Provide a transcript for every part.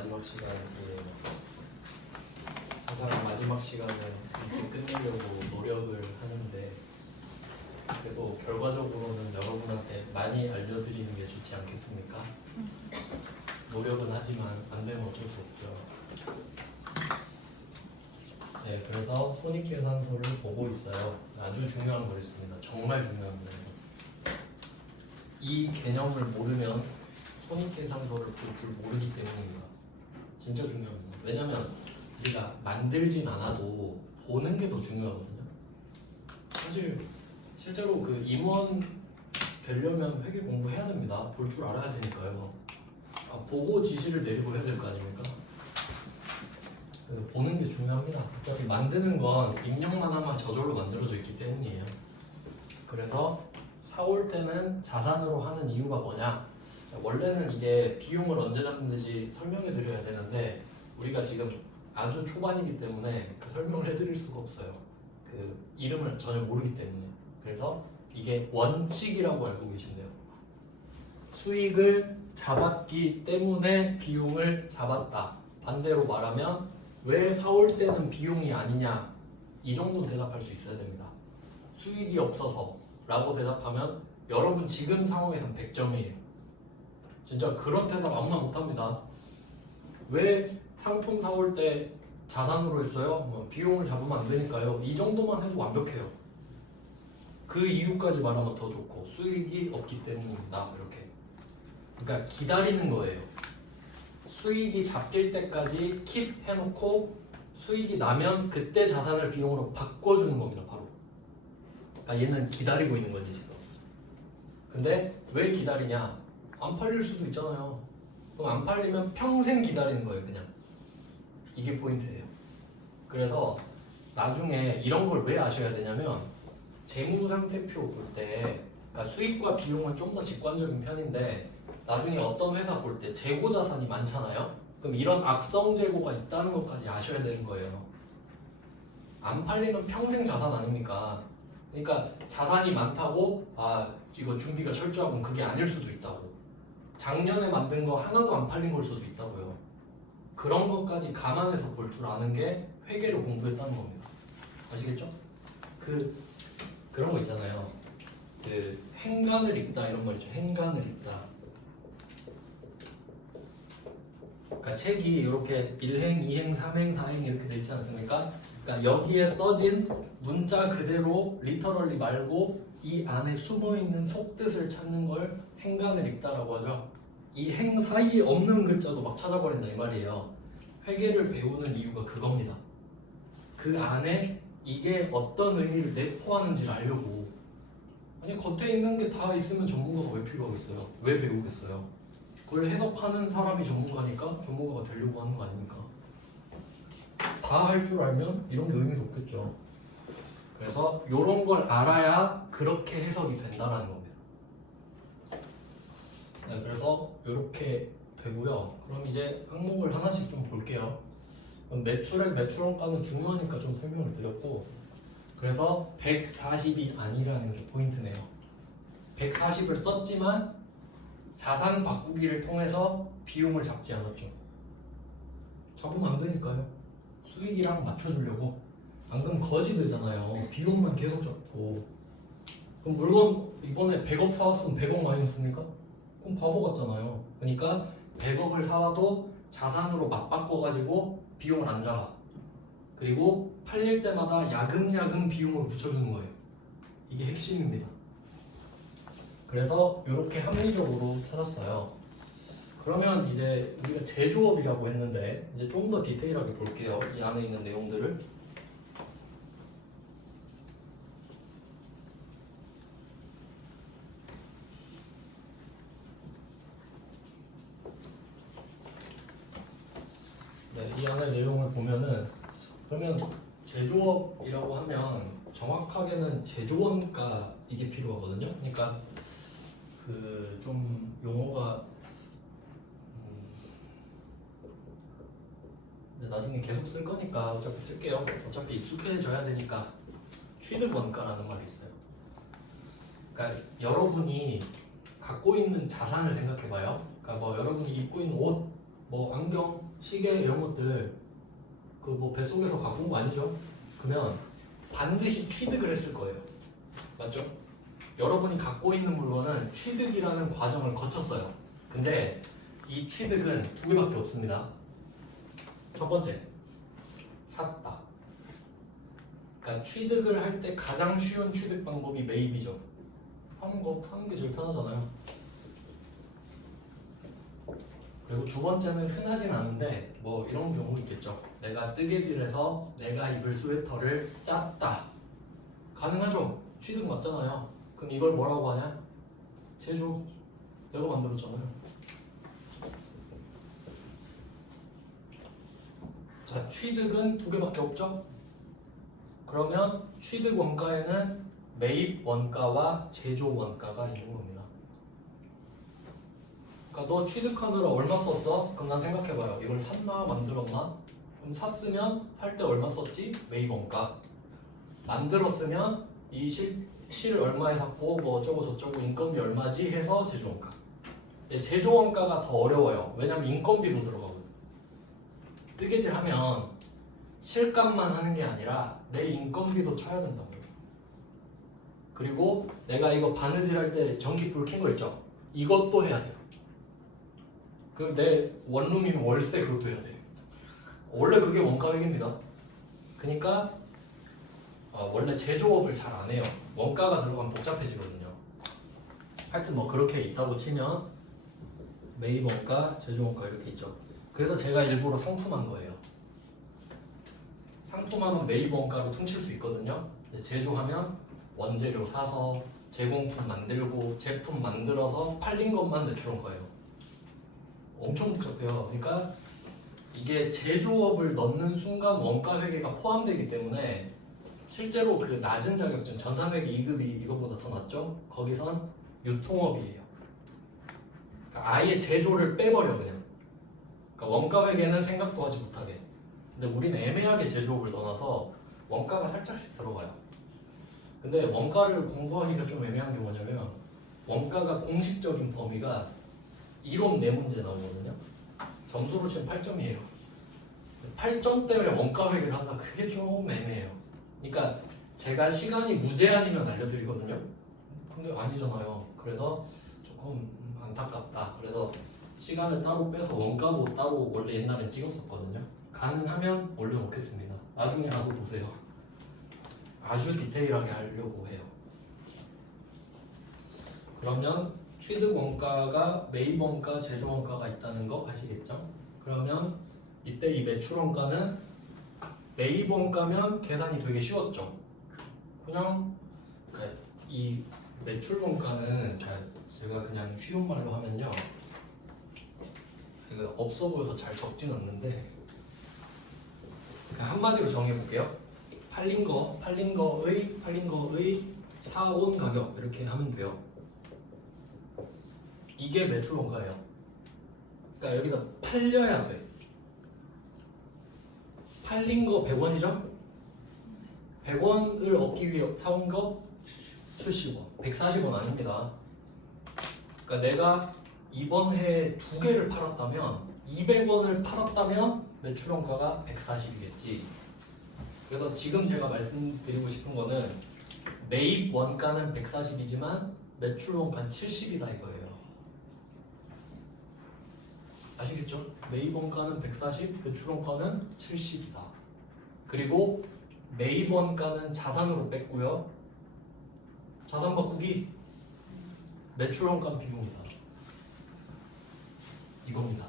마지막 시간이에요. 항상 마지막 시간은 일찍 끝내려고 노력을 하는데 그래도 결과적으로는 여러분한테 많이 알려드리는 게 좋지 않겠습니까? 노력은 하지만 안 되면 어쩔 수 없죠. 네, 그래서 손익계산서를 보고 있어요. 아주 중요한 거였습니다. 정말 중요한 거예요. 이 개념을 모르면 손익계산서를 볼 줄 모르기 때문입니다. 진짜 중요합니다. 왜냐면 우리가 만들진 않아도 보는 게 더 중요하거든요. 사실 실제로 그 임원 되려면 회계 공부해야 됩니다. 볼 줄 알아야 되니까요. 보고 지시를 내리고 해야 될 거 아닙니까? 보는 게 중요합니다. 어차피 만드는 건 입력만 하면 저절로 만들어져 있기 때문이에요. 그래서 사올 때는 자산으로 하는 이유가 뭐냐? 원래는 이게 비용을 언제 잡는지 설명해 드려야 되는데 우리가 지금 아주 초반이기 때문에 그 설명을 해드릴 수가 없어요. 그 이름을 전혀 모르기 때문에. 그래서 이게 원칙이라고 알고 계시면 돼요. 수익을 잡았기 때문에 비용을 잡았다. 반대로 말하면 왜 사올 때는 비용이 아니냐? 이 정도는 대답할 수 있어야 됩니다. 수익이 없어서 라고 대답하면 여러분 지금 상황에선 100점이에요. 진짜 그런 대답 아무나 못합니다. 왜 상품 사올 때 자산으로 했어요? 비용을 잡으면 안 되니까요. 이 정도만 해도 완벽해요. 그 이유까지 말하면 더 좋고 수익이 없기 때문입니다. 이렇게. 그러니까 기다리는 거예요. 수익이 잡힐 때까지 킵 해놓고 수익이 나면 그때 자산을 비용으로 바꿔주는 겁니다. 바로. 그러니까 얘는 기다리고 있는 거지 지금. 근데 왜 기다리냐? 안 팔릴 수도 있잖아요. 그럼 안 팔리면 평생 기다리는 거예요. 그냥. 이게 포인트예요. 그래서 나중에 이런 걸 왜 아셔야 되냐면 재무상태표 볼 때 그러니까 수익과 비용은 좀 더 직관적인 편인데 나중에 어떤 회사 볼 때 재고 자산이 많잖아요. 그럼 이런 악성 재고가 있다는 것까지 아셔야 되는 거예요. 안 팔리면 평생 자산 아닙니까? 그러니까 자산이 많다고 이거 준비가 철저하고 그게 아닐 수도 있다고. 작년에 만든 거 하나도 안 팔린 걸 수도 있다고요. 그런 것까지 감안해서 볼 줄 아는 게 회계를 공부했다는 겁니다. 아시겠죠? 그런 거 있잖아요. 그 행간을 읽다 이런 거 있죠. 행간을 읽다. 그러니까 책이 이렇게 1행, 2행, 3행, 4행 이렇게 돼 있지 않습니까? 그러니까 여기에 써진 문자 그대로 리터럴리 말고 이 안에 숨어있는 속뜻을 찾는 걸 행간을 읽다라고 하죠. 이 행 사이에 없는 글자도 막 찾아버린다 이 말이에요. 회계를 배우는 이유가 그겁니다. 그 안에 이게 어떤 의미를 내포하는지를 알려고. 아니 겉에 있는 게 다 있으면 전문가가 왜 필요하겠어요? 왜 배우겠어요? 그걸 해석하는 사람이 전문가니까 전문가가 되려고 하는 거 아닙니까? 다 할 줄 알면 이런 게 의미가 없겠죠. 그래서 이런 걸 알아야 그렇게 해석이 된다라는 겁니다. 네, 그래서 이렇게 되고요. 그럼 이제 항목을 하나씩 좀 볼게요. 그럼 매출액, 매출원가는 중요하니까 좀 설명을 드렸고 그래서 140이 아니라는 게 포인트네요. 140을 썼지만 자산 바꾸기를 통해서 비용을 잡지 않았죠. 잡으면 안 되니까요. 수익이랑 맞춰주려고. 안 그러면 거지 되잖아요. 비용만 계속 잡고. 그럼 물건 이번에 100억 사왔으면 100억 마이너스니까? 그럼 바보 같잖아요. 그러니까 100억을 사와도 자산으로 맞바꿔가지고 비용을 안 잡아. 그리고 팔릴 때마다 야금야금 비용을 붙여주는 거예요. 이게 핵심입니다. 그래서 이렇게 합리적으로 찾았어요. 그러면 이제 우리가 제조업이라고 했는데 이제 좀 더 디테일하게 볼게요. 이 안에 있는 내용들을. 네, 이 안에 내용을 보면은 그러면 제조업이라고 하면 정확하게는 제조원가 이게 필요하거든요. 그러니까 그 좀 용어가 나중에 계속 쓸 거니까 어차피 쓸게요. 어차피 익숙해져야 되니까 취득 원가라는 말이 있어요. 그러니까 여러분이 갖고 있는 자산을 생각해봐요. 그러니까 뭐 여러분이 입고 있는 옷 뭐 안경, 시계 이런 것들 그 뭐 뱃속에서 갖고 온 거 아니죠? 그러면 반드시 취득을 했을 거예요. 맞죠? 여러분이 갖고 있는 물건은 취득이라는 과정을 거쳤어요. 근데 이 취득은 두 개밖에 없습니다. 첫 번째, 샀다. 그러니까 취득을 할 때 가장 쉬운 취득 방법이 매입이죠. 사는 게 제일 편하잖아요. 그리고 두 번째는 흔하진 않은데 뭐 이런 경우 있겠죠. 내가 뜨개질해서 내가 입을 스웨터를 짰다. 가능하죠. 취득 맞잖아요. 그럼 이걸 뭐라고 하냐? 제조. 내가 만들었잖아요. 자, 취득은 두 개밖에 없죠? 그러면 취득 원가에는 매입 원가와 제조 원가가 있는 겁니다. 그러니까 너 취득하느라 얼마 썼어? 그럼 난 생각해봐요. 이걸 샀나 만들었나? 그럼 샀으면 살 때 얼마 썼지? 매입 원가. 만들었으면 이 실 얼마에 샀고 뭐 어쩌고 저쩌고 인건비 얼마지 해서 제조 원가. 제조 원가가 더 어려워요. 왜냐면 인건비도 들어가거든. 뜨개질 하면 실값만 하는 게 아니라 내 인건비도 쳐야 된다고요. 그리고 내가 이거 바느질 할 때 전기불 켠 거 있죠? 이것도 해야 돼요. 그 내 원룸이면 월세 그것도 해야 돼. 원래 그게 원가액입니다. 그러니까 원래 제조업을 잘 안 해요. 원가가 들어가면 복잡해지거든요. 하여튼 뭐 그렇게 있다고 치면 매입 원가, 제조 원가 이렇게 있죠. 그래서 제가 일부러 상품한 거예요. 상품하면 매입 원가로 퉁칠 수 있거든요. 제조하면 원재료 사서 제공품 만들고 제품 만들어서 팔린 것만 매출 원가예요. 엄청 복잡해요. 그러니까 이게 제조업을 넣는 순간 원가 회계가 포함되기 때문에 실제로 그 낮은 자격증 전산회계 2급이 이것보다 더 낮죠? 거기선 유통업이에요. 그러니까 아예 제조를 빼버려 그냥. 그러니까 원가 회계는 생각도 하지 못하게. 근데 우리는 애매하게 제조업을 넣어놔서 원가가 살짝씩 들어가요. 근데 원가를 공부하기가 좀 애매한 게 뭐냐면 원가가 공식적인 범위가 이론 4문제 나오거든요. 점수로 치면 8점이에요. 8점 때문에 원가 회계를 한다. 그게 좀 애매해요. 그러니까 제가 시간이 무제한이면 알려드리거든요. 근데 아니잖아요. 그래서 조금 안타깝다. 그래서 시간을 따로 빼서 원가도 따로 원래 옛날엔 찍었었거든요. 가능하면 올려놓겠습니다. 나중에라도 보세요. 아주 디테일하게 하려고 해요. 그러면 취득 원가가 매입 원가, 제조 원가가 있다는 거 아시겠죠? 그러면 이때 이 매출 원가는 매입 원가면 계산이 되게 쉬웠죠. 그냥 이 매출 원가는 제가 그냥 쉬운 말로 하면요. 이거 없어 보여서 잘 적진 않는데 그냥 한마디로 정해볼게요. 팔린 거의 사온 가격 이렇게 하면 돼요. 이게 매출 원가예요. 그러니까 여기다 팔려야 돼. 팔린 거 100원이죠? 100원을 얻기 위해 사온 거 70원, 140원 아닙니다. 그러니까 내가 이번 해에 2개를 팔았다면 200원을 팔았다면 매출 원가가 140이겠지. 그래서 지금 제가 말씀드리고 싶은 거는 매입 원가는 140이지만 매출 원가는 70이다 이거예요. 아시겠죠? 매입 원가는 140, 매출 원가는 70이다. 그리고 매입 원가는 자산으로 뺐고요. 자산 바꾸기 매출 원가 비용이다. 이겁니다.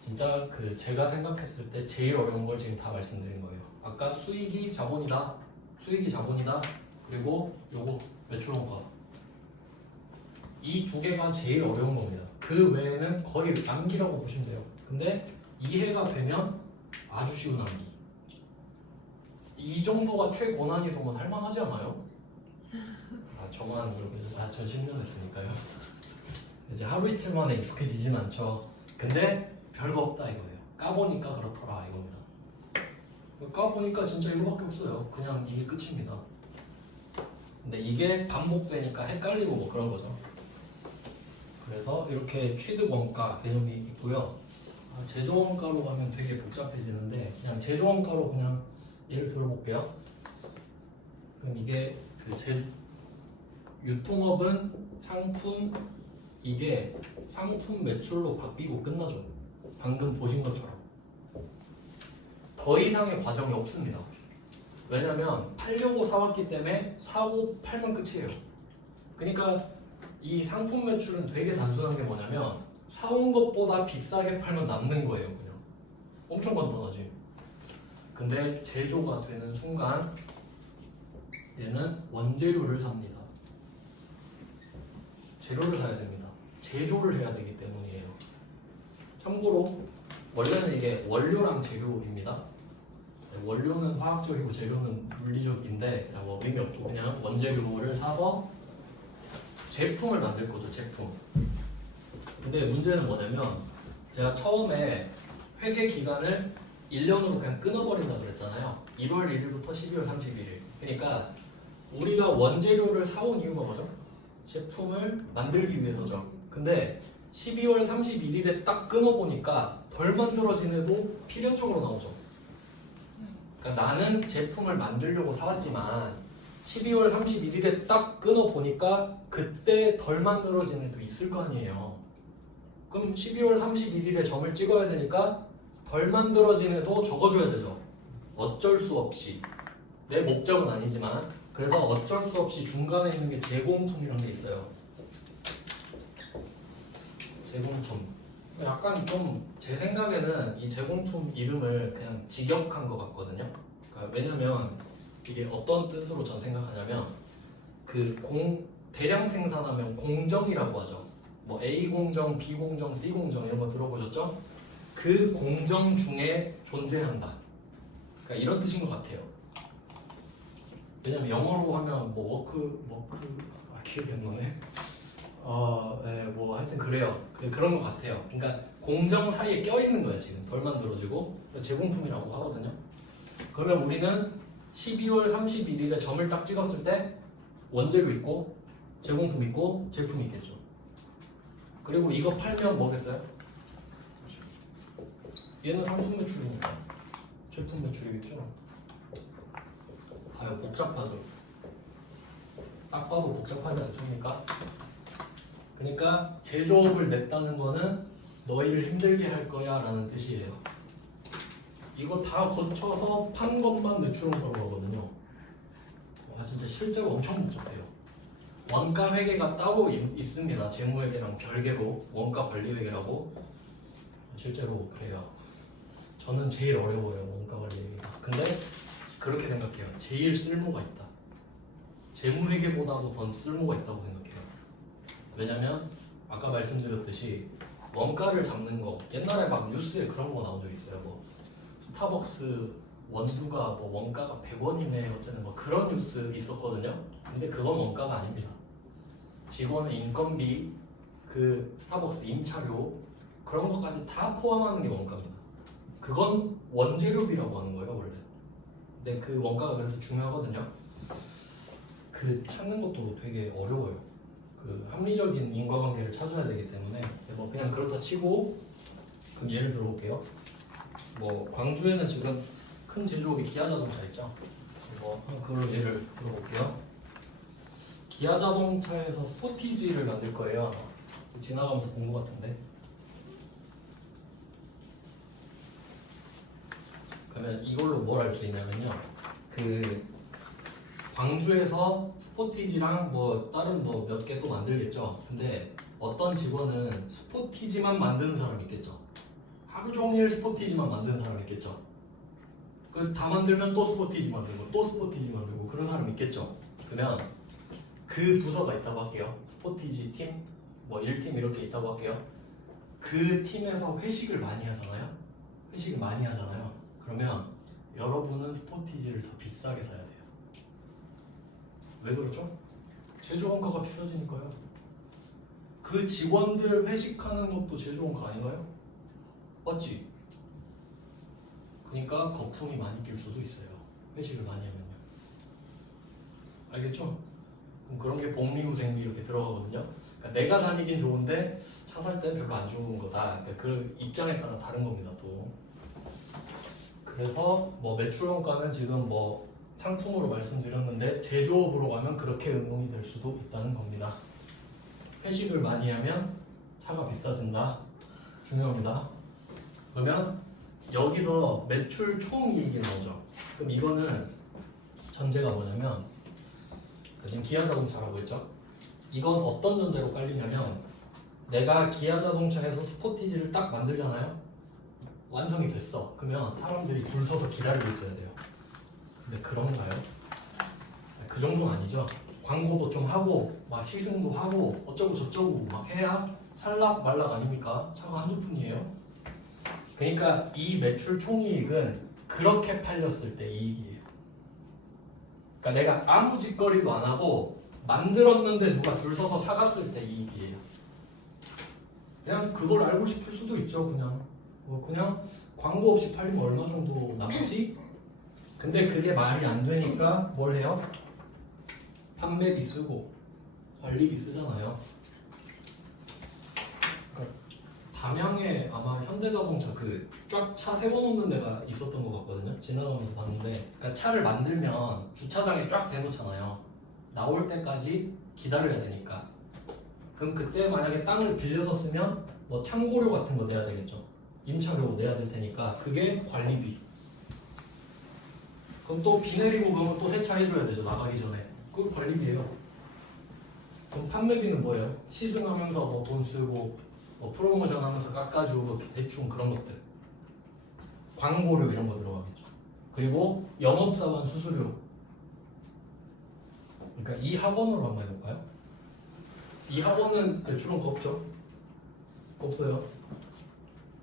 진짜 그 제가 생각했을 때 제일 어려운 걸 지금 다 말씀드린 거예요. 아까 수익이 자본이다. 그리고 요거 매출 원가. 이 두 개가 제일 어려운 겁니다. 그 외에는 거의 암기라고 보시면 돼요. 근데 이해가 되면 아주 쉬운 암기. 이 정도가 최고난이도면 할만하지 않아요? 저만 전 10년 했으니까요. 이제 하루 이틀 만에 익숙해지진 않죠. 근데 별거 없다 이거예요. 까보니까 그렇더라 이겁니다. 까보니까 진짜 이거밖에 없어요. 그냥 이게 끝입니다. 근데 이게 반복되니까 헷갈리고 뭐 그런 거죠. 그래서 이렇게 취득 원가 개념이 있고요. 제조원가로 가면 되게 복잡해지는데 그냥 제조원가로 그냥 예를 들어볼게요. 그럼 이게 유통업은 상품 이게 상품 매출로 바뀌고 끝나죠. 방금 보신 것처럼 더 이상의 과정이 없습니다. 왜냐면 팔려고 사왔기 때문에 사고 팔면 끝이에요. 그러니까 이 상품 매출은 되게 단순한 게 뭐냐면 사온 것보다 비싸게 팔면 남는 거예요. 그냥 엄청 간단하지. 근데 제조가 되는 순간 얘는 원재료를 삽니다. 재료를 사야 됩니다. 제조를 해야 되기 때문이에요. 참고로 원래는 이게 원료랑 재료입니다. 원료는 화학적이고 재료는 물리적인데 뭐 의미 없고 그냥 원재료를 사서 제품을 만들 거죠. 제품. 근데 문제는 뭐냐면 제가 처음에 회계 기간을 1년으로 그냥 끊어버린다고 그랬잖아요. 1월 1일부터 12월 31일. 그러니까 우리가 원재료를 사온 이유가 뭐죠? 제품을 만들기 위해서죠. 근데 12월 31일에 딱 끊어보니까 덜 만들어진 애도 필연적으로 나오죠. 그러니까 나는 제품을 만들려고 사왔지만 12월 31일에 딱 끊어보니까 그때 덜 만들어진 애도 있을 거 아니에요. 그럼 12월 31일에 점을 찍어야 되니까 덜 만들어진 애도 적어줘야 되죠. 어쩔 수 없이. 내 목적은 아니지만 그래서 어쩔 수 없이 중간에 있는 게 제공품이라는 게 있어요. 제공품. 약간 좀 제 생각에는 이 제공품 이름을 그냥 직역한 것 같거든요. 그러니까 왜냐면 이게 어떤 뜻으로 전 생각하냐면 대량 생산하면 공정이라고 하죠. 뭐 A 공정, B 공정, C 공정 이런 거 들어보셨죠? 그 공정 중에 존재한다. 그러니까 이런 뜻인 것 같아요. 왜냐면 영어로 하면 뭐 기억이 안 나네. 네, 뭐 하여튼 그래요. 그런 것 같아요. 그러니까 공정 사이에 껴있는 거야 지금. 덜 만들어지고 제공품이라고 하거든요. 그러면 우리는 12월 31일에 점을 딱 찍었을 때 원재료 있고 제공품 있고 제품이 있겠죠. 그리고 이거 팔면 뭐겠어요? 얘는 상품 매출이니까 제품 매출이겠죠. 아유 복잡하죠. 딱 봐도 복잡하지 않습니까? 그러니까 제조업을 냈다는 거는 너희를 힘들게 할 거야 라는 뜻이에요. 이거 다 거쳐서 판 것만 매출은 그런 거거든요. 와 진짜 실제로 엄청 복잡해요. 원가 회계가 따로 있습니다. 재무회계랑 별개로 원가 관리회계라고. 실제로 그래요. 저는 제일 어려워요 원가 관리회계가. 근데 그렇게 생각해요. 제일 쓸모가 있다. 재무회계보다도 더 쓸모가 있다고 생각해요. 왜냐면 아까 말씀드렸듯이 원가를 잡는 거 옛날에 막 뉴스에 그런 거 나온 적 있어요. 뭐 스타벅스 원두가 뭐 원가가 100원이네 어쩌는 뭐 그런 뉴스 있었거든요. 근데 그건 원가가 아닙니다. 직원의 인건비, 그 스타벅스 임차료 그런 것까지 다 포함하는 게 원가입니다. 그건 원재료비라고 하는 거예요 원래. 근데 그 원가가 그래서 중요하거든요. 그 찾는 것도 되게 어려워요. 그 합리적인 인과관계를 찾아야 되기 때문에 뭐 그냥 그렇다 치고 그럼 예를 들어볼게요. 뭐 광주에는 지금 큰 제조업이 기아자동차 있죠. 뭐 그걸 예를 들어볼게요. 기아자동차에서 스포티지를 만들 거예요. 지나가면서 본 것 같은데. 그러면 이걸로 뭘 알 수 있냐면요. 그 광주에서 스포티지랑 뭐 다른 뭐 몇 개 또 만들겠죠. 근데 어떤 직원은 스포티지만 만드는 사람이 있겠죠. 하루 종일 스포티지만 만드는 사람이 있겠죠. 그 다 만들면 또 스포티지 만들고 또 스포티지 만들고 그런 사람이 있겠죠. 그러면 그 부서가 있다고 할게요. 스포티지 팀, 뭐 1팀 이렇게 있다고 할게요. 그 팀에서 회식을 많이 하잖아요. 회식을 많이 하잖아요. 그러면 여러분은 스포티지를 더 비싸게 사야 돼요. 왜 그렇죠? 제조원가가 비싸지니까요. 그 직원들 회식하는 것도 제조원가 아닌가요? 맞지? 그러니까 거품이 많이 낄 수도 있어요. 회식을 많이 하면요. 알겠죠? 그럼 그런 게 복리후생비 이렇게 들어가거든요. 그러니까 내가 다니긴 좋은데 차 살 때 별로 안 좋은 거다. 그러니까 그 입장에 따라 다른 겁니다 또. 그래서 뭐 매출 원가는 지금 뭐 상품으로 말씀드렸는데 제조업으로 가면 그렇게 응용이 될 수도 있다는 겁니다. 회식을 많이 하면 차가 비싸진다. 중요합니다. 그러면 여기서 매출 총이익이 나오죠. 그럼 이거는 전제가 뭐냐면 지금 기아자동차라고 했죠. 이건 어떤 전제로 깔리냐면 내가 기아자동차에서 스포티지를 딱 만들잖아요. 완성이 됐어. 그러면 사람들이 줄 서서 기다리고 있어야 돼요. 근데 그런가요? 그 정도는 아니죠. 광고도 좀 하고 막 시승도 하고 어쩌고 저쩌고 막 해야 살락 말락 아닙니까? 차가 한두 푼이에요. 그러니까 이 매출 총이익은 그렇게 팔렸을 때 이익이에요. 그러니까 내가 아무 짓거리도 안 하고 만들었는데 누가 줄 서서 사갔을 때 이익이에요. 그냥 그걸 알고 싶을 수도 있죠. 그냥 광고 없이 팔리면 얼마 정도 남지? 근데 그게 말이 안 되니까 뭘 해요? 판매비 쓰고 관리비 쓰잖아요. 그러니까 담양에 아마 현대자동차 그 쫙 차 세워놓는 데가 있었던 것 같거든요. 지나가면서 봤는데 그러니까 차를 만들면 주차장에 쫙 대놓잖아요. 나올 때까지 기다려야 되니까. 그럼 그때 만약에 땅을 빌려서 쓰면 뭐 창고료 같은 거 내야 되겠죠. 임차료 내야 될 테니까 그게 관리비. 그럼 또 비 내리고 그러면 또 세차 해줘야 되죠. 나가기 전에. 그거 관리비예요. 그럼 판매비는 뭐예요? 시승하면서 뭐 돈 쓰고 뭐 프로모션 하면서 깎아주고 대충 그런 것들. 광고료 이런 거 들어가겠죠. 그리고 영업사원 수수료. 그러니까 이 학원으로 한번 해볼까요? 이 학원은 매출원가 없죠? 없어요.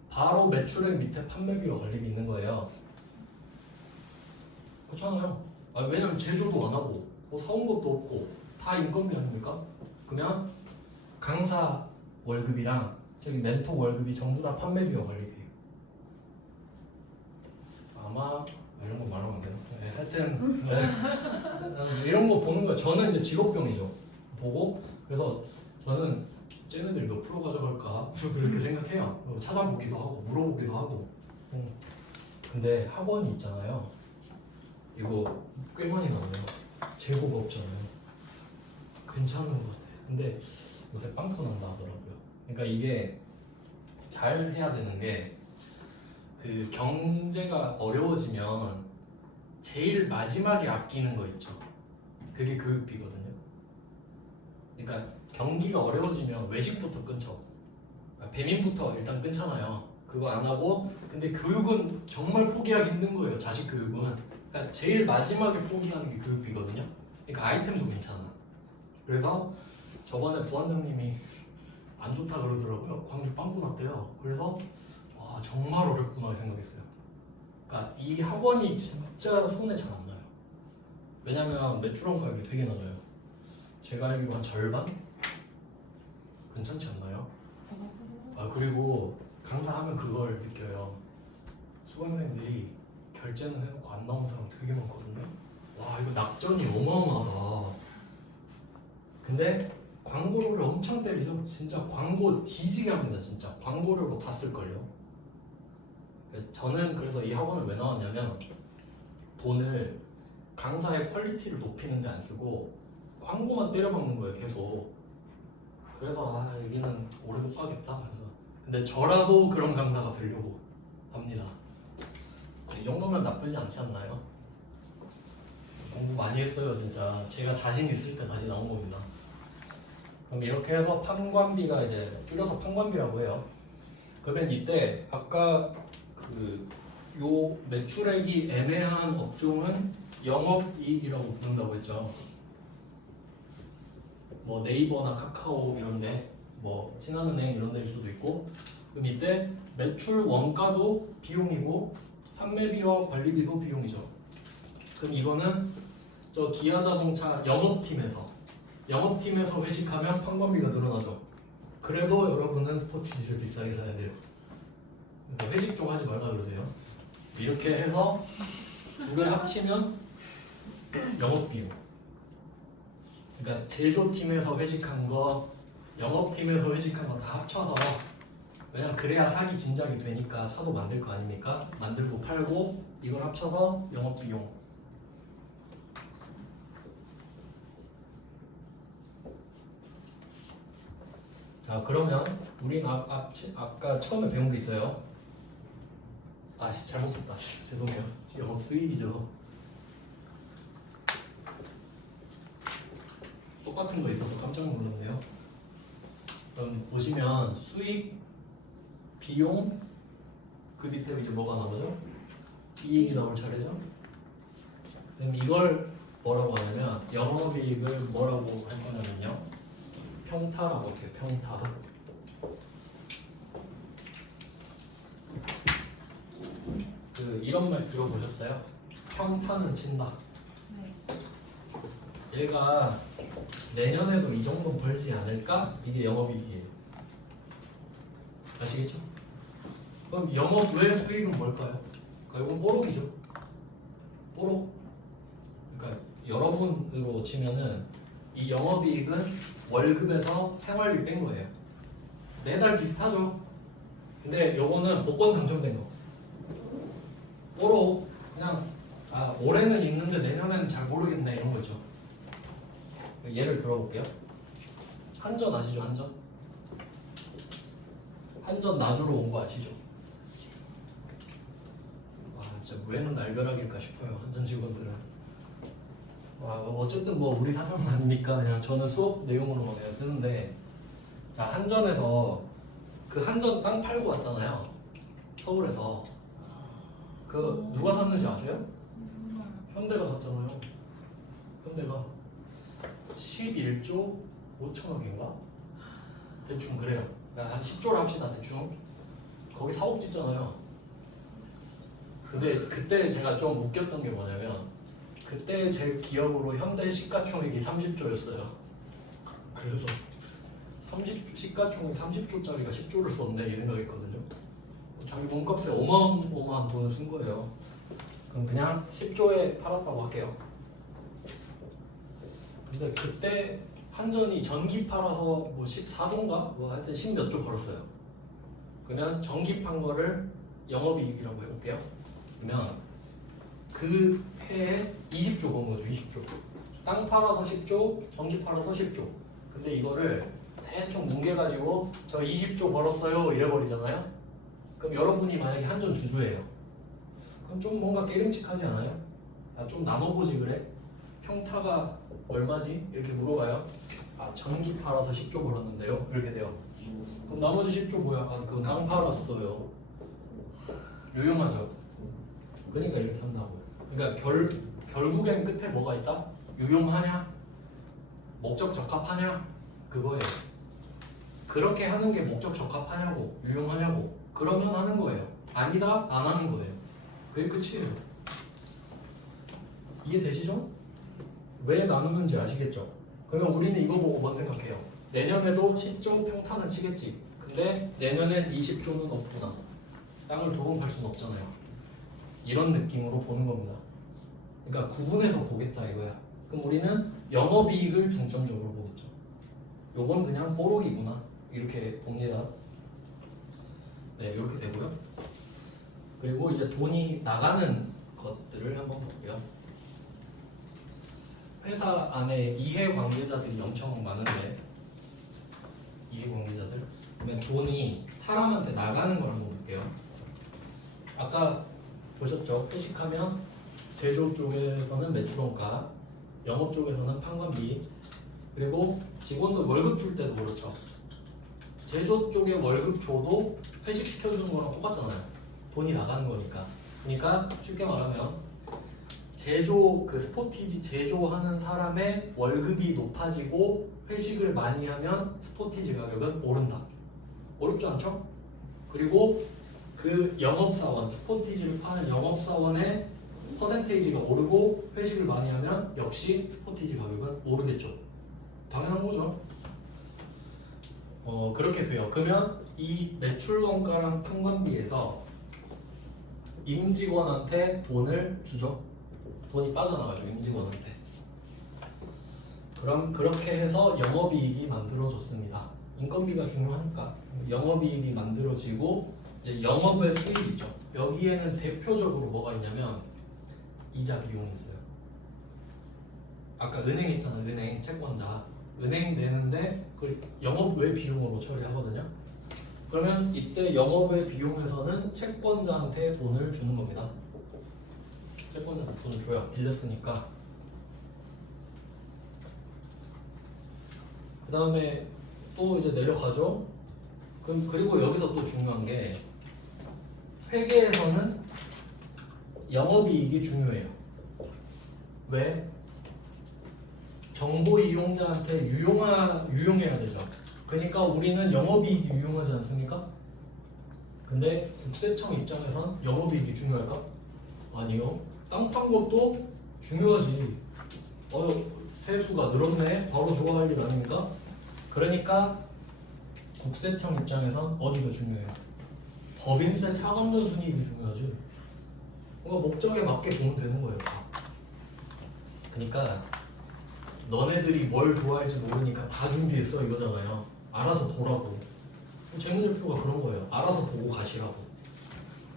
바로 매출액 밑에 판매비와 관리비 있는 거예요. 그렇잖아요. 왜냐면 제조도 안 하고 뭐 사온 것도 없고 다 인건비 아닙니까? 그러면 강사 월급이랑 저기 멘토 월급이 전부 다 판매비와 관리비예요. 아마 이런 거 말하면 안 되나? 네, 하여튼 네. 이런 거 보는 거예요. 저는 이제 직업병이죠. 보고 그래서 저는 쟤네들이 몇 프로 가져갈까 그렇게 생각해요. 찾아보기도 하고 물어보기도 하고. 근데 학원이 있잖아요. 이거 꽤 많이 나와요. 재고가 없잖아요. 괜찮은 것 같아요. 근데 요새 빵터 난다 하더라고요. 그러니까 이게 잘 해야 되는 게 그 경제가 어려워지면 제일 마지막에 아끼는 거 있죠. 그게 교육비거든요. 그러니까 경기가 어려워지면 외식부터 끊죠. 배민부터 일단 끊잖아요. 그거 안 하고 근데 교육은 정말 포기하기 힘든 거예요. 자식 교육은. 그러니까 제일 마지막에 포기하는 게 교육비거든요. 그러니까 아이템도 괜찮아. 그래서 저번에 부원장님이 안 좋다 그러더라고요. 광주 빵꾸 났대요. 그래서 와 정말 어렵구나 생각했어요. 그러니까 이 학원이 진짜 손에 잘 안 나요. 왜냐면 매출원 가격이 되게 낮아요. 제가 알기로 한 절반? 괜찮지 않나요? 그리고 강사하면 그걸 느껴요. 수강생들이 결제는 해놓고 안 나온 사람 되게 많거든요. 와 이거 낙전이 어마어마하다. 근데 광고료를 엄청 때리죠. 진짜 광고 뒤지게 합니다. 진짜 광고료로 다 쓸걸요. 저는 그래서 이 학원을 왜 나왔냐면 돈을 강사의 퀄리티를 높이는 데 안 쓰고 광고만 때려박는 거예요. 계속. 그래서 여기는 오래 못 가겠다. 근데 저라도 그런 강사가 되려고 합니다. 이 정도면 나쁘지 않지 않나요? 공부 많이 했어요 진짜. 제가 자신 있을 때 다시 나온 겁니다. 그럼 이렇게 해서 판관비가 이제 줄여서 판관비라고 해요. 그러면 이때 아까 요 매출액이 애매한 업종은 영업이익이라고 부른다고 했죠. 뭐 네이버나 카카오 이런데 뭐 신한은행 이런 데일 수도 있고. 그럼 이때 매출 원가도 비용이고 판매비와 관리비도 비용이죠. 그럼 이거는 저 기아자동차 영업팀에서 회식하면 판관비가 늘어나죠. 그래도 여러분은 스포티지를 비싸게 사야 돼요. 회식 좀 하지 말라 그러세요. 이렇게 해서 두 개 합치면 영업비용. 그러니까 제조팀에서 회식한 거 영업팀에서 회식한 거 다 합쳐서 왜냐면 그래야 사기 진작이 되니까 차도 만들 거 아닙니까? 만들고 팔고 이걸 합쳐서 영업비용. 자 그러면 우린 아까 처음에 배운 게 있어요. 아씨 잘못 썼다. 죄송해요. 영업 수익이죠. 똑같은 거 있어서 깜짝 놀랐네요. 그럼 보시면 수익, 비용, 그 밑에 이제 뭐가 나오죠? 이익이 나올 차례죠. 그럼 이걸 뭐라고 하냐면 영업이익을 뭐라고 할 거냐면요. 평타라고 할게요. 평타. 이런 말 들어보셨어요? 평타는 친다. 네. 얘가 내년에도 이 정도 벌지 않을까? 이게 영업이익이에요. 아시겠죠? 그럼 영업 외 수익은 뭘까요? 그러니까 이건 뽀록이죠. 뽀록. 그러니까 여러분으로 치면은 이 영업이익은 월급에서 생활비 뺀 거예요. 매달 비슷하죠. 근데 요거는 복권 당첨된 거. 뽀록. 그냥 올해는 있는데 내년에는 잘 모르겠네 이런 거죠. 예를 들어볼게요. 한전 아시죠? 한전? 한전 놔주러 온 거 아시죠? 와 진짜 왜는 날벼락일까 싶어요. 한전 직원들은. 와 어쨌든 뭐 우리 사장은 아니니까 그냥 저는 수업 내용으로만 그냥 쓰는데, 자 한전에서 그 한전 땅 팔고 왔잖아요. 서울에서. 그 누가 샀는지 아세요? 현대가 샀잖아요. 현대가 11조 5천억인가? 대충 그래요. 그러니까 한 10조를 합시다 대충. 거기 사옥 짓잖아요. 근데 그때 제가 좀 웃겼던 게 뭐냐면 그때 제 기억으로 현대 시가총액이 30조였어요. 그래서 시가총액 30조짜리가 10조를 썼네 이 생각했거든요. 자기 몸값에 어마어마한 돈을 쓴 거예요. 그럼 그냥 10조에 팔았다고 할게요. 근데 그때 한전이 전기 팔아서 뭐 14조인가? 뭐 하여튼 10몇 조 벌었어요. 그러면 전기 판 거를 영업이익이라고 해볼게요. 그러면 그 해에 20조 번 거죠. 20조. 땅 팔아서 10조, 전기 팔아서 10조. 근데 이거를 대충 뭉개가지고 저 20조 벌었어요 이래버리잖아요. 그럼 여러분이 만약에 한전 주주예요. 그럼 좀 뭔가 깨름칙하지 않아요? 좀 나눠보지 그래? 평타가 얼마지? 이렇게 물어봐요. 전기 팔아서 10조 벌었는데요. 이렇게 돼요. 그럼 나머지 10조 뭐야? 그거 땅 팔았어요. 유용하죠? 그러니까 이렇게 한다고요. 그러니까 결국엔 끝에 뭐가 있다? 유용하냐? 목적 적합하냐? 그거예요. 그렇게 하는 게 목적 적합하냐고, 유용하냐고. 그러면 하는 거예요. 아니다? 안 하는 거예요. 그게 끝이에요. 이해되시죠? 왜 나누는지 아시겠죠? 그러면 우리는 이거 보고 뭔 생각해요? 내년에도 10조 평타는 치겠지. 근데 내년엔 20조는 없구나. 땅을 두 번 팔 수는 없잖아요. 이런 느낌으로 보는 겁니다. 그러니까 구분해서 보겠다 이거야. 그럼 우리는 영업이익을 중점적으로 보겠죠. 요건 그냥 뽀록이구나 이렇게 봅니다. 네, 이렇게 되고요. 그리고 이제 돈이 나가는 것들을 한번 볼게요. 회사 안에 이해관계자들이 엄청 많은데, 이해관계자들. 그러면 돈이 사람한테 나가는 걸 한번 볼게요. 아까 보셨죠? 회식하면 제조 쪽에서는 매출원가, 영업 쪽에서는 판관비, 그리고 직원들 월급 줄 때도 그렇죠. 제조 쪽에 월급 줘도 회식 시켜주는 거랑 똑같잖아요. 돈이 나가는 거니까. 그러니까 쉽게 말하면 제조 그 스포티지 제조하는 사람의 월급이 높아지고 회식을 많이 하면 스포티지 가격은 오른다. 어렵지 않죠? 그리고 그 영업사원, 스포티지를 파는 영업사원의 퍼센테이지가 오르고 회식을 많이 하면 역시 스포티지 가격은 오르겠죠. 당연한 거죠. 그렇게 돼요. 그러면 이 매출 원가랑 평관비에서 임직원한테 돈을 주죠. 돈이 빠져나가죠. 임직원한테. 그럼 그렇게 해서 영업이익이 만들어졌습니다. 인건비가 중요하니까 영업이익이 만들어지고 이제 영업의 수익 있죠. 여기에는 대표적으로 뭐가 있냐면 이자 비용이 있어요. 아까 은행 있잖아. 은행 채권자 은행 내는데 그걸 영업외 비용으로 처리하거든요. 그러면 이때 영업외 비용에서는 채권자한테 돈을 주는 겁니다. 채권자한테 돈을 줘요. 빌렸으니까. 그 다음에 또 이제 내려가죠. 그리고 여기서 또 중요한 게 회계에서는 영업이익이 중요해요. 왜? 정보 이용자한테 유용해야 되죠. 그러니까 우리는 영업이익이 유용하지 않습니까? 근데 국세청 입장에선 영업이익이 중요할까? 아니요. 땅 판 것도 중요하지. 세수가 늘었네. 바로 좋아할 일 아닙니까? 그러니까 국세청 입장에선 어디가 중요해요? 법인세 차감전 순이익이 중요하지. 그러니까 목적에 맞게 보면 되는 거예요. 그러니까 너네들이 뭘 좋아할지 모르니까 다 준비했어 이거잖아요. 알아서 보라고. 재무제표가 그런 거예요. 알아서 보고 가시라고.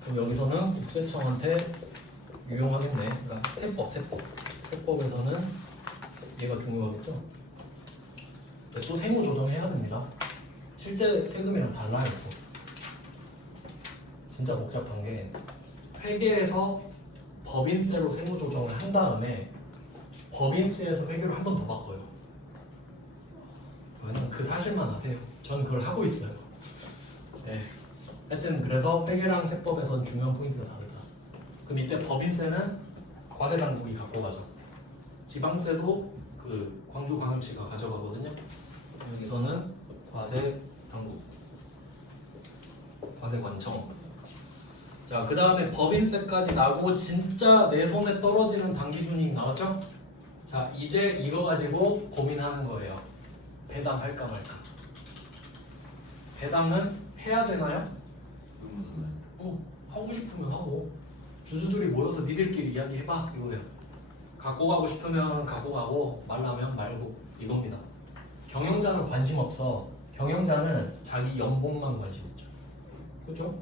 그럼 여기서는 국세청한테 유용하겠네. 그러니까 세법에서는 얘가 중요하겠죠. 또 세무 조정해야 됩니다. 실제 세금이랑 달라요. 또. 진짜 복잡한 게 회계에서 법인세로 세무 조정을 한 다음에 법인세에서 회계로 한 번 더 바꿔요. 그냥 그 사실만 아세요. 전 그걸 하고 있어요. 네. 하여튼 그래서 회계랑 세법에서는 중요한 포인트가 다르다. 그럼 이때 법인세는 과세당국이 갖고 가죠. 지방세도 그 광주광역시가 가져가거든요. 여기서는 과세당국, 과세관청. 자, 그 다음에 법인세까지 나고 진짜 내 손에 떨어지는 당기순이익 나왔죠? 자, 이제 이거 가지고 고민하는 거예요. 배당할까 말까. 배당은 해야 되나요? 하고 싶으면 하고. 주주들이 모여서 니들끼리 이야기해봐 이거예요. 갖고 가고 싶으면 갖고 가고 말라면 말고 이겁니다. 경영자는 관심 없어. 경영자는 자기 연봉만 관심 있죠. 그렇죠?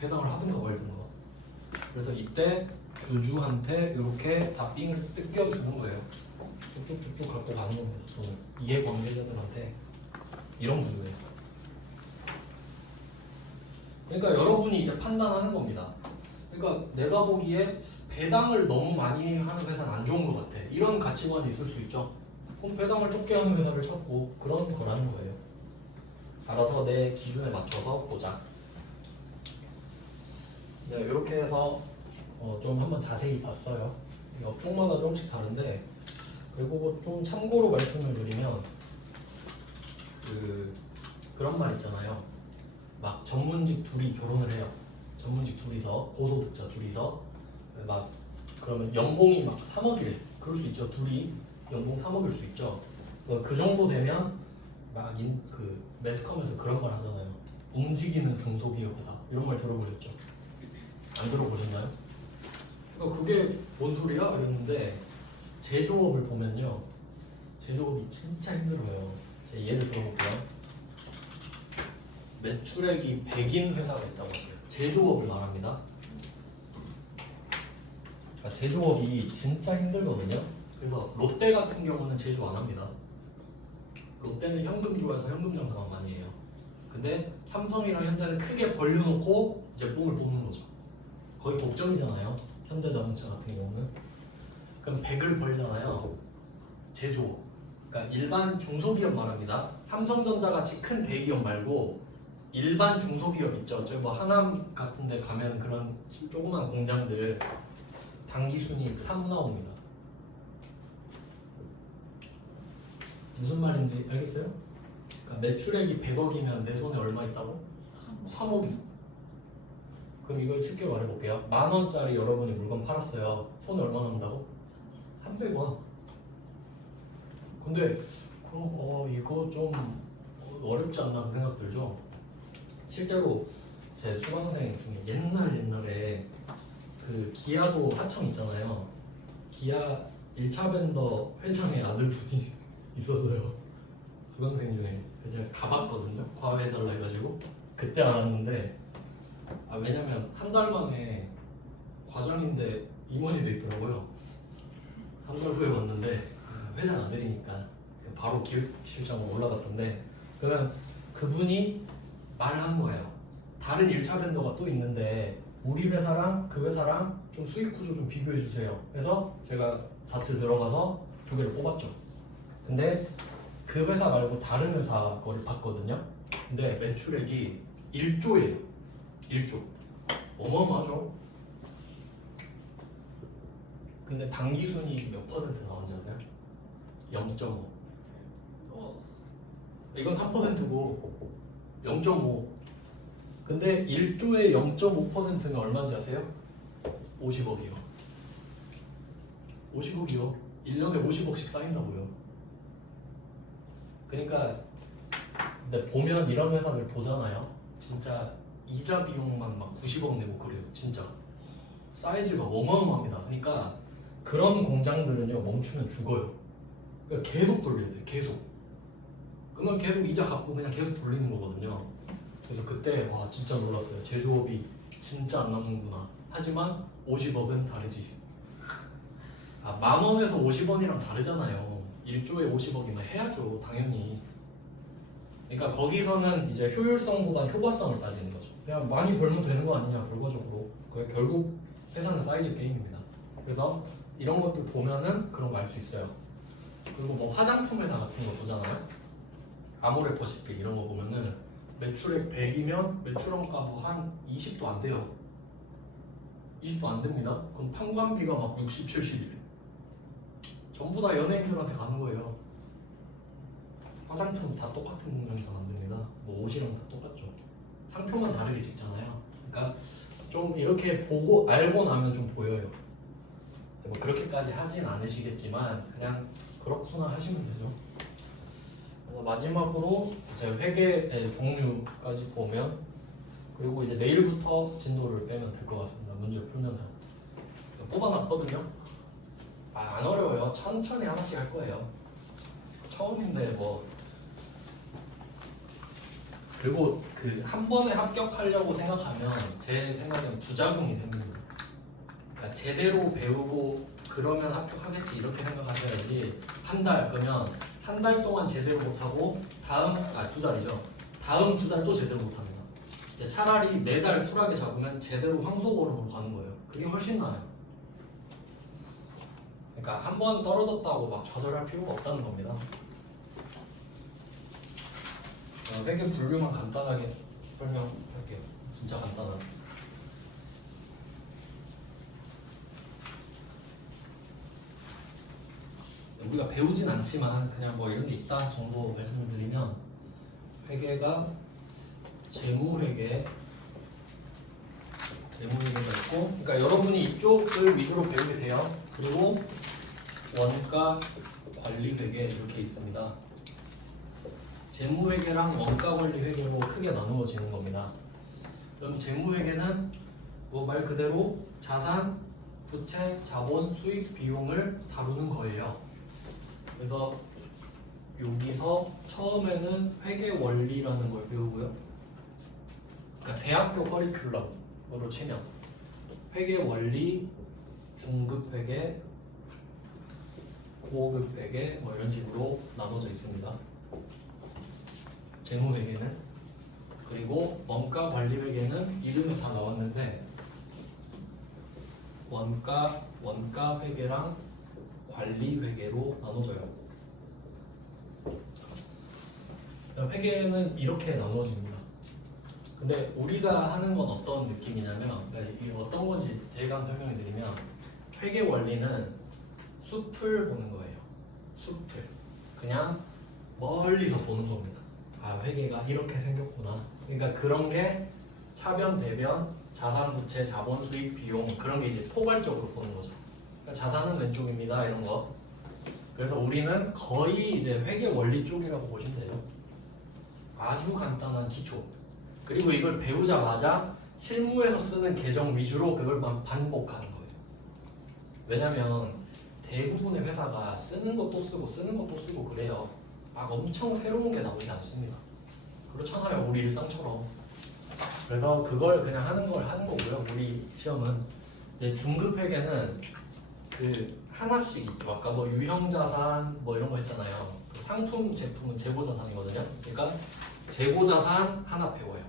배당을 하든가 말든가. 그래서 이때 주주한테 이렇게 다 삥을 뜯겨주는 거예요. 쭉쭉쭉쭉 갖고 가는 겁니다. 저는 이해관계자들한테 이런 구조예요. 그러니까 여러분이 이제 판단하는 겁니다. 그러니까 내가 보기에 배당을 너무 많이 하는 회사는 안 좋은 것 같아. 이런 가치관이 있을 수 있죠. 그럼 배당을 적게 하는 회사를 찾고 그런 거라는 거예요. 알아서 내 기준에 맞춰서 보자. 네, 이렇게 해서 좀 한번 자세히 봤어요. 업종마다 조금씩 다른데 그리고 좀 참고로 말씀을 드리면 그런 말 있잖아요. 막 전문직 둘이 결혼을 해요. 전문직 둘이서 고소득자 둘이서 막 그러면 연봉이 막 3억이래. 그럴 수 있죠. 둘이 연봉 3억일 수 있죠. 그 정도 되면 막 그 매스컴에서 그런 말 하잖아요. 움직이는 중소기업이다. 이런 말 들어보셨죠? 안 들어보셨나요? 그러니까 그게 뭔 소리야? 이랬는데 제조업을 보면요. 제조업이 진짜 힘들어요. 제가 예를 들어볼게요. 매출액이 100인 회사가 있다고 할게요. 제조업을 말합니다. 그러니까 제조업이 진짜 힘들거든요. 그래서 롯데 같은 경우는 제조 안 합니다. 롯데는 현금 좋아해서 현금 장사만 많이 해요. 근데 삼성이랑 현대는 크게 벌려놓고 이제 뽕을 뽑는 거죠. 거의 독점이잖아요. 현대자동차 같은 경우는. 그럼 100을 벌잖아요. 제조업. 그러니까 일반 중소기업 말합니다. 삼성전자 같이 큰 대기업 말고 일반 중소기업 있죠. 저 뭐 하남 같은 데 가면 그런 조그만 공장들 당기순이익 3 나옵니다. 무슨 말인지 알겠어요? 그러니까 매출액이 100억이면 내 손에 얼마 있다고? 3억 있어. 그럼 이걸 쉽게 말해볼게요. 10,000원짜리 여러분이 물건 팔았어요. 손에 얼마 남는다고? 300원. 근데 그럼 이거 좀 어렵지 않나 그 생각 들죠? 실제로 제 수강생 중에 옛날에 그 기아도 하청 있잖아요. 기아 1차 벤더 회장의 아들분이 있었어요. 수강생 중에. 그래서 제가 가봤거든요. 과외해달라 해가지고 그때 알았는데 왜냐면 한 달 만에 과장인데 임원이 돼 있더라고요. 한 달 후에 왔는데 회장 아들이니까 바로 기획실장으로 올라갔던데 그러면 그분이 말을 한 거예요. 다른 1차 벤더가 또 있는데 우리 회사랑 그 회사랑 좀 수익 구조 좀 비교해 주세요. 그래서 제가 다트 들어가서 두 개를 뽑았죠. 근데 그 회사 말고 다른 회사 거를 봤거든요. 근데 매출액이 1조예요. 1조. 어마어마하죠. 근데 당기순이익 몇 퍼센트 나온지 아세요? 0.5. 이건 3%고 0.5. 근데 1조에 0.5%는 얼마인지 아세요? 50억이요. 50억이요. 1년에 50억씩 쌓인다고요. 그러니까 근데 보면 이런 회사들 보잖아요. 진짜 이자 비용만 막 90억 내고 그래요. 진짜 사이즈가 어마어마합니다. 그러니까 그런 공장들은요 멈추면 죽어요. 그러니까 계속 돌려야 돼. 계속. 그러면 계속 이자 갚고 그냥 계속 돌리는 거거든요. 그래서 그때 와 진짜 놀랐어요. 제조업이 진짜 안 남는구나. 하지만 50억은 다르지. 10,000원에서 50원이랑 다르잖아요. 1조에 50억이면 해야죠. 당연히. 그러니까 거기서는 이제 효율성보다 효과성을 따지는 거죠. 그냥 많이 벌면 되는 거 아니냐 결과적으로. 그게 결국 회사는 사이즈 게임입니다. 그래서 이런 것들 보면은 그런 거 알 수 있어요. 그리고 뭐 화장품 회사 같은 거 보잖아요. 아모레퍼시픽 이런 거 보면은 매출액 100이면 매출원가 뭐 한 20도 안 돼요. 20도 안 됩니다. 그럼 판관비가 막 60, 70이래. 전부 다 연예인들한테 가는 거예요. 화장품 다 똑같은 영상 안 됩니다. 뭐 옷이랑 다 똑같죠. 상표만 다르게 찍잖아요. 그러니까 좀 이렇게 보고 알고 나면 좀 보여요. 뭐 그렇게까지 하진 않으시겠지만 그냥 그렇구나 하시면 되죠. 마지막으로 이제 회계의 종류까지 보면 그리고 이제 내일부터 진도를 빼면 될 것 같습니다. 문제 풀면서 뽑아놨거든요. 안 어려워요. 천천히 하나씩 할 거예요. 처음인데 뭐 그리고 그 한 번에 합격하려고 생각하면 제 생각엔 부작용이 생깁니다. 그러니까 제대로 배우고 그러면 합격하겠지 이렇게 생각하셔야지 한 달 그러면 한 달 동안 제대로 못하고 다음 2달이죠. 다음 2달 또 제대로 못합니다. 차라리 4달 쿨하게 잡으면 제대로 황소보름으로 가는 거예요. 그게 훨씬 나아요. 그러니까 한 번 떨어졌다고 막 좌절할 필요가 없다는 겁니다. 회계 분류만 간단하게 설명할게요. 진짜 간단하게. 우리가 배우진 않지만 그냥 뭐 이런 게 있다 정도 말씀을 드리면 회계가 재무회계가 있고 그러니까 여러분이 이쪽을 위주로 배우게 돼요. 그리고 원가 관리회계 이렇게 있습니다. 재무회계랑 원가관리회계로 크게 나누어지는 겁니다. 그럼 재무회계는 뭐 말 그대로 자산, 부채, 자본, 수익, 비용을 다루는 거예요. 그래서 여기서 처음에는 회계 원리라는 걸 배우고요. 그러니까 대학교 커리큘럼으로 치면 회계 원리, 중급 회계, 고급 회계 뭐 이런 식으로 나눠져 있습니다. 재무회계는. 그리고 원가관리회계는 이름에 다 나왔는데 원가회계랑 관리회계로 나눠져요. 회계는 이렇게 나눠집니다. 근데 우리가 하는 건 어떤 느낌이냐면 이게 어떤 건지 제가 설명해 드리면 회계 원리는 숲을 보는 거예요. 숲을 그냥 멀리서 보는 겁니다. 회계가 이렇게 생겼구나. 그러니까 그런 게 차변, 대변, 자산, 부채, 자본, 수익, 비용 그런 게 이제 포괄적으로 보는 거죠. 그러니까 자산은 왼쪽입니다. 이런 거. 그래서 우리는 거의 이제 회계 원리 쪽이라고 보시면 돼요. 아주 간단한 기초. 그리고 이걸 배우자마자 실무에서 쓰는 계정 위주로 그걸 반복하는 거예요. 왜냐면 대부분의 회사가 쓰는 것도 쓰고 쓰는 것도 쓰고 그래요. 막 엄청 새로운 게 나오지 않습니다. 그렇잖아요, 우리 일상처럼. 그래서 그걸 그냥 하는 거고요. 우리 시험은 이제 중급 회계는 그 하나씩 있죠. 아까 뭐 유형자산 뭐 이런 거 했잖아요. 그 상품 제품은 재고자산이거든요. 그러니까 재고자산 하나 배워요.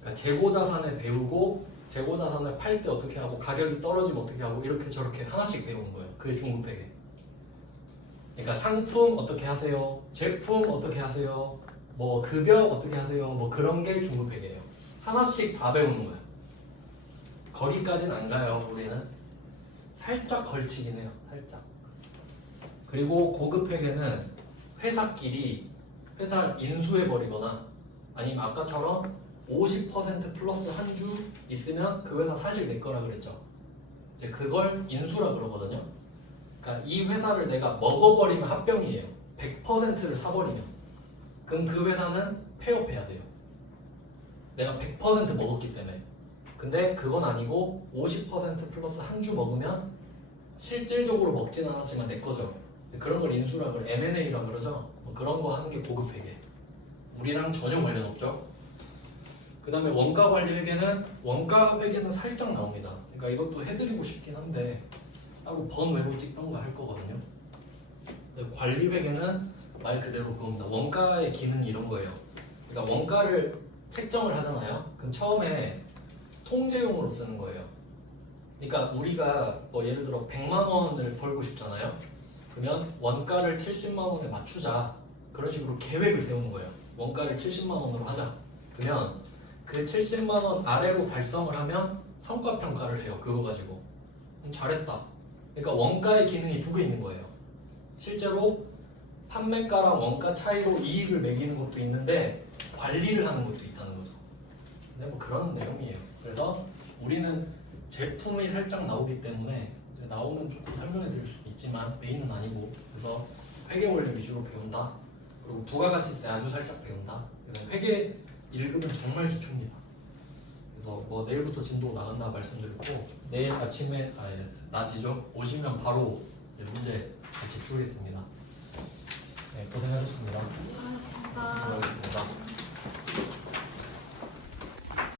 그러니까 재고자산을 배우고 재고자산을 팔 때 어떻게 하고 가격이 떨어지면 어떻게 하고 이렇게 저렇게 하나씩 배우는 거예요. 그게 중급 회계. 그러니까 상품 어떻게 하세요? 제품 어떻게 하세요? 뭐 급여 어떻게 하세요? 뭐 그런 게 중급 회계예요. 하나씩 다 배우는 거예요. 거기까지는 안 가요. 우리는 살짝 걸치긴 해요. 살짝. 그리고 고급 회계는 회사끼리 회사를 인수해 버리거나 아니면 아까처럼 50% 플러스 한 주 있으면 그 회사 사실 내 거라 그랬죠. 이제 그걸 인수라 그러거든요. 그러니까 이 회사를 내가 먹어버리면 합병이에요. 100%를 사버리면. 그럼 그 회사는 폐업해야 돼요. 내가 100% 먹었기 때문에. 근데 그건 아니고 50% 플러스 한 주 먹으면 실질적으로 먹진 않았지만 내 거죠. 그런 걸 인수라 그래, M&A라 그러죠. 뭐 그런 거 하는 게 고급 회계. 우리랑 전혀 관련 없죠. 그 다음에 원가 관리 회계는 원가 회계는 살짝 나옵니다. 그러니까 이것도 해드리고 싶긴 한데 하고 번 외고 찍던 거 할 거거든요. 근데 관리 회계는 말 그대로 그겁니다. 원가의 기능이 이런 거예요. 그러니까 원가를 책정을 하잖아요. 그럼 처음에 통제용으로 쓰는 거예요. 그러니까 우리가 뭐 예를 들어 100만 원을 벌고 싶잖아요. 그러면 원가를 70만 원에 맞추자. 그런 식으로 계획을 세우는 거예요. 원가를 70만 원으로 하자. 그러면 그 70만 원 아래로 달성을 하면 성과 평가를 해요. 그거 가지고 잘했다. 그러니까 원가의 기능이 두 개 있는 거예요. 실제로 판매가랑 원가 차이로 이익을 매기는 것도 있는데 관리를 하는 것도 있다는 거죠. 근데 뭐 그런 내용이에요. 그래서 우리는 제품이 살짝 나오기 때문에 이제 나오면 조금 설명해 드릴 수도 있지만 메인은 아니고, 그래서 회계 원리 위주로 배운다. 그리고 부가가치세 아주 살짝 배운다. 회계 1급은 정말 기초입니다. 그래서 뭐 내일부터 진도 나간다 말씀드렸고, 내일 아침에 낮이죠. 오시면 바로 이제 문제 같이 풀겠습니다. 네, 고생하셨습니다. 수고하셨습니다. 수고하셨습니다.